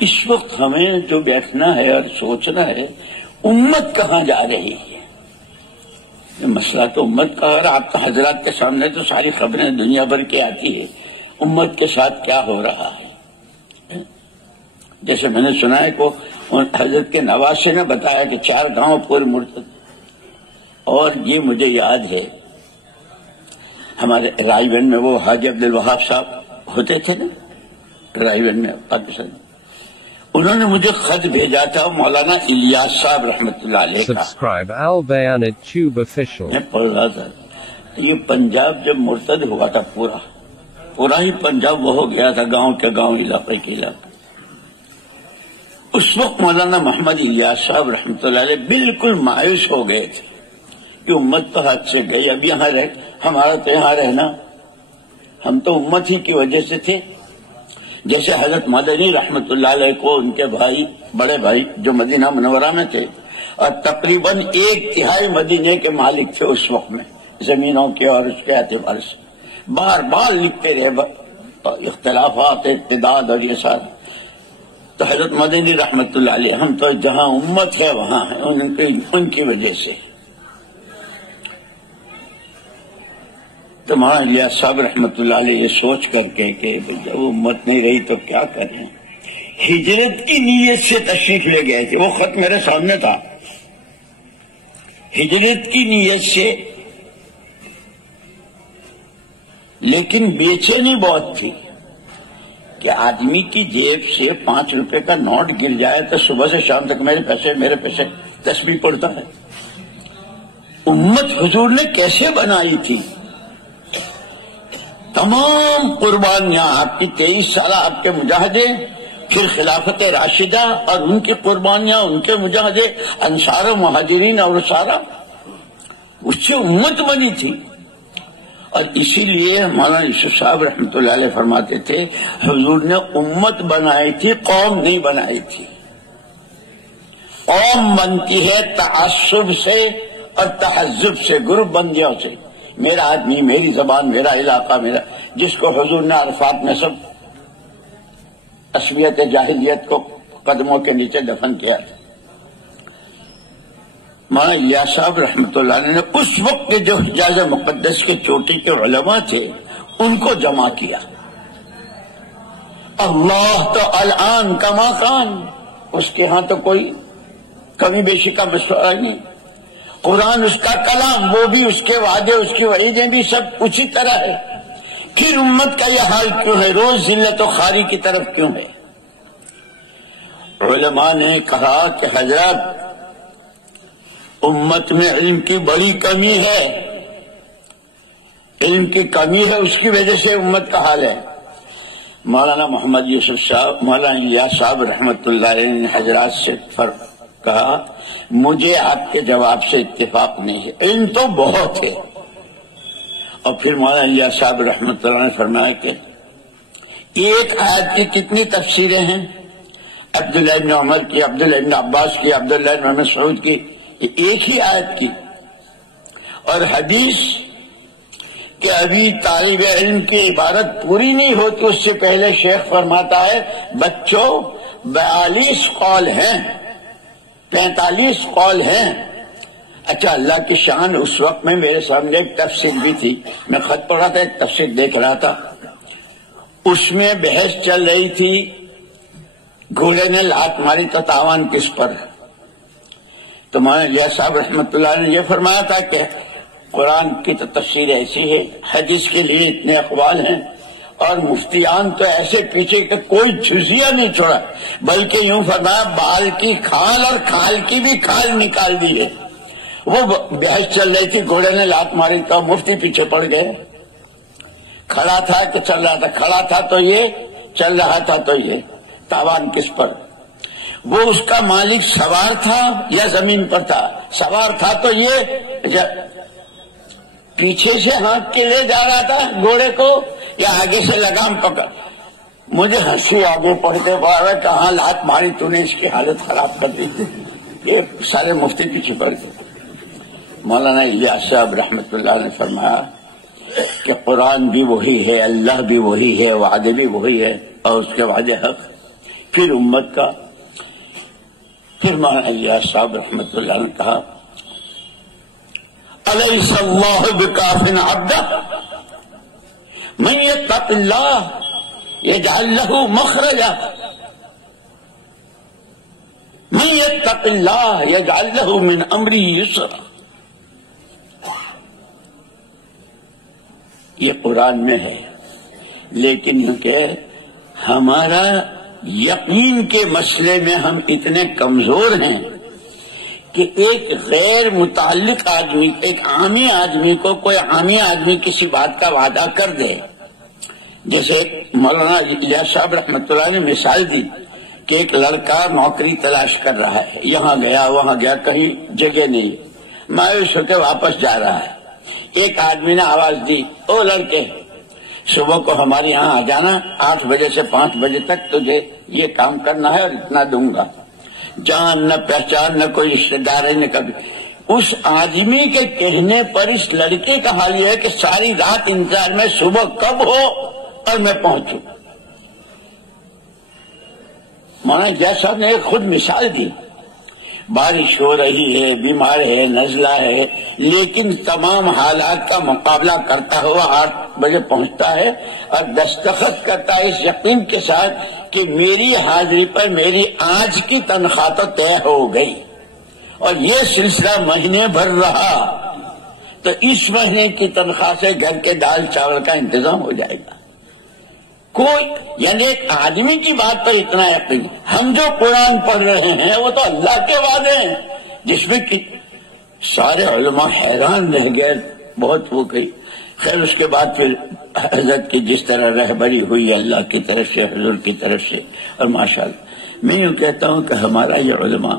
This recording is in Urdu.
اس وقت ہمیں جو بیٹھنا ہے اور سوچنا ہے امت کہاں جا رہی ہے. یہ مسئلہ تو امت کا، اور آپ حضرات کے سامنے تو ساری خبریں دنیا بھر کی آتی ہے امت کے ساتھ کیا ہو رہا ہے. جیسے میں نے سنا ہے کو حضرت کے نواسے نے بتایا کہ 4 گاؤں پورے مرتد. اور یہ مجھے یاد ہے ہمارے رائے گنج میں وہ حاجی عبد الوہاب صاحب ہوتے تھے نا رائے گنج میں پاکستان، انہوں نے مجھے خط بھیجا تھا مولانا الیاس صاحب رحمۃ اللہ علیہ کا. Subscribe Al Bayan at Tube Official. میں پڑھ رہا تھا یہ پنجاب جب مرتد ہوا تھا پورا ہی پنجاب وہ ہو گیا تھا، گاؤں کے گاؤں، علاقے کے علاقے. اس وقت مولانا محمد الیاس صاحب رحمۃ اللہ علیہ بالکل مایوس ہو گئے تھے کہ امت تو ہاتھ سے گئی، اب یہاں رہ ہمارا تو یہاں رہنا، ہم تو امت ہی کی وجہ سے تھے. جیسے حضرت مدنی رحمت اللہ علیہ کو ان کے بھائی، بڑے بھائی جو مدینہ منورہ میں تھے اور تقریباً 1/3 مدینے کے مالک تھے اس وقت میں زمینوں کے اور اس کے اعتبار سے، بار بار لکھتے رہے اختلافات اتحاد اور یہ سارا. تو حضرت مدنی رحمت اللہ علیہ ہم تو جہاں امت ہے وہاں ہے ان کی وجہ سے. تو مولانا الیاس صاحب رحمۃ اللہ علیہ یہ سوچ کر کے کہ جب امت نہیں رہی تو کیا کریں، ہجرت کی نیت سے تشریف لے گئے تھے. وہ خط میرے سامنے تھا. ہجرت کی نیت سے، لیکن بے چینی بہت تھی کہ آدمی کی جیب سے 5 روپے کا نوٹ گر جائے تو صبح سے شام تک میرے پیسے تسبیح پڑتا ہے. امت حضور نے کیسے بنائی تھی، تمام قربانیاں آپ کی 23 سالہ آپ کے مجاہدے، پھر خلافت راشدہ اور ان کی قربانیاں، ان کے مجاہدے، انصار و مہاجرین اور سارا، اس سے امت بنی تھی. اور اسی لیے مولانا یوسف صاحب رحمۃ اللہ علیہ فرماتے تھے حضور نے امت بنائی تھی، قوم نہیں بنائی تھی. قوم بنتی ہے تعصب سے اور تہذب سے، گروپ بندیوں سے، میرا آدمی، میری زبان، میرا علاقہ، میرا، جس کو حضور نے عرفات میں سب عصبیت جاہلیت کو قدموں کے نیچے دفن کیا تھا. مولانا الیاس صاحب رحمۃ اللہ علیہ نے اس وقت کے جو حجاز مقدس کے چوٹی کے علماء تھے ان کو جمع کیا. اللہ تو الان کما کان، اس کے ہاں تو کوئی کمی بیشی کا مسئلہ نہیں. قرآن اس کا کلام، وہ بھی اس کے وعدے، اس کی وعیدیں بھی سب اسی طرح ہے. پھر امت کا یہ حال کیوں ہے، روز ذلت و خواری کی طرف کیوں ہے؟ علماء نے کہا کہ حضرت امت میں علم کی بڑی کمی ہے، علم کی کمی ہے، اس کی وجہ سے امت کا حال ہے. مولانا محمد یوسف صاحب، مولانا الیاس صاحب رحمۃ اللہ علیہ نے حضرات سے فرق کہا مجھے آپ کے جواب سے اتفاق نہیں ہے، علم تو بہت ہے. اور پھر مولانا الیاس صاحب رحمۃ اللہ نے فرمایا کہ ایک آیت کی کتنی تفسیریں ہیں، عبداللہ ابن عمر کی، عبداللہ ابن عباس کی، عبداللہ ابن مسعود کی، ایک ہی آیت کی. اور حدیث کہ ابھی طالب علم کی عبارت پوری نہیں ہوتی اس سے پہلے شیخ فرماتا ہے بچوں 42 قول ہیں، 45 قول ہیں. اچھا، اللہ کی شان، اس وقت میں میرے سامنے ایک تفسیر بھی تھی، میں خط پڑھا تھا، ایک تفسیر دیکھ رہا تھا، اس میں بحث چل رہی تھی گھوڑے نے لات ماری تو تاوان کس پر. تو مولانا الیاس صاحب رحمۃ اللہ نے یہ فرمایا تھا کہ قرآن کی تو تفسیر ایسی ہے، حدیث کے لیے اتنے اقوال ہیں، اور مفتیان تو ایسے پیچھے کہ کوئی جزیہ نہیں چھوڑا، بلکہ یوں فرمایا بال کی کھال اور کھال کی بھی کھال نکال دی ہے. وہ بحث چل رہی تھی، گھوڑے نے لات ماری تو مفتی پیچھے پڑ گئے. کھڑا تھا کہ چل رہا تھا، کھڑا تھا تو یہ، چل رہا تھا تو یہ، تاوان کس پر؟ وہ اس کا مالک سوار تھا یا زمین پر تھا؟ سوار تھا تو یہ پیچھے سے ہانک کے لے جا رہا تھا گھوڑے کو یا آگے سے لگام پکڑ. مجھے ہنسی آگے پڑھتے پڑا، کہاں لات ماری تو نے، اس کی حالت خراب کر دی. یہ سارے مفتی پیچھے پڑ گئے. مولانا الیاس صاحب رحمۃ اللہ نے فرمایا کہ قرآن بھی وہی ہے، اللہ بھی وہی ہے، وعدے بھی وہی ہے، اور اس کے وعدے حق. پھر امت کا. پھر مولانا الیاس صاحب رحمۃ اللہ نے کہا الیس اللہ بکاف عبدہ من یتق اللہ یجعل لہ مخرجا من یتق اللہ یجعل لہ من امری یسرا. یہ قرآن میں ہے، لیکن کہ ہمارا یقین کے مسئلے میں ہم اتنے کمزور ہیں کہ ایک غیر متعلق آدمی، ایک عامی آدمی کو کوئی عامی آدمی کسی بات کا وعدہ کر دے. جیسے مولانا الیاس صاحب رحمۃ اللہ نے مثال دی کہ ایک لڑکا نوکری تلاش کر رہا ہے، یہاں گیا وہاں گیا، کہیں جگہ نہیں، مایوس ہو کے واپس جا رہا ہے. ایک آدمی نے آواز دی، او لڑکے صبح کو ہمارے یہاں آ جانا، 8 بجے سے 5 بجے تک تجھے یہ کام کرنا ہے اور اتنا دوں گا. جان نہ پہچان نہ کوئی رشتے دار ہے نہ کبھی. اس آدمی کے کہنے پر اس لڑکے کا حال یہ ہے کہ ساری رات انتظار میں صبح کب ہو اور میں پہنچوں. مولانا الیاس صاحب نے ایک خود مثال دی، بارش ہو رہی ہے، بیمار ہے، نزلہ ہے، لیکن تمام حالات کا مقابلہ کرتا ہوا 8 بجے پہنچتا ہے اور دستخط کرتا ہے اس یقین کے ساتھ کہ میری حاضری پر میری آج کی تنخواہ تو طے ہو گئی. اور یہ سلسلہ مہینے بھر رہا تو اس مہینے کی تنخواہ سے گھر کے دال چاول کا انتظام ہو جائے گا. کوئی یعنی ایک آدمی کی بات پر اتنا یقین. ہم جو قرآن پڑھ رہے ہیں وہ تو اللہ کے وعدے ہیں، جس میں سارے علماء حیران رہ گئے، بہت وہ گئی. خیر اس کے بعد پھر حضرت کی جس طرح رہبری ہوئی اللہ کی طرف سے، حضور کی طرف سے، اور ماشاءاللہ میں یوں کہتا ہوں کہ ہمارا یہ علماء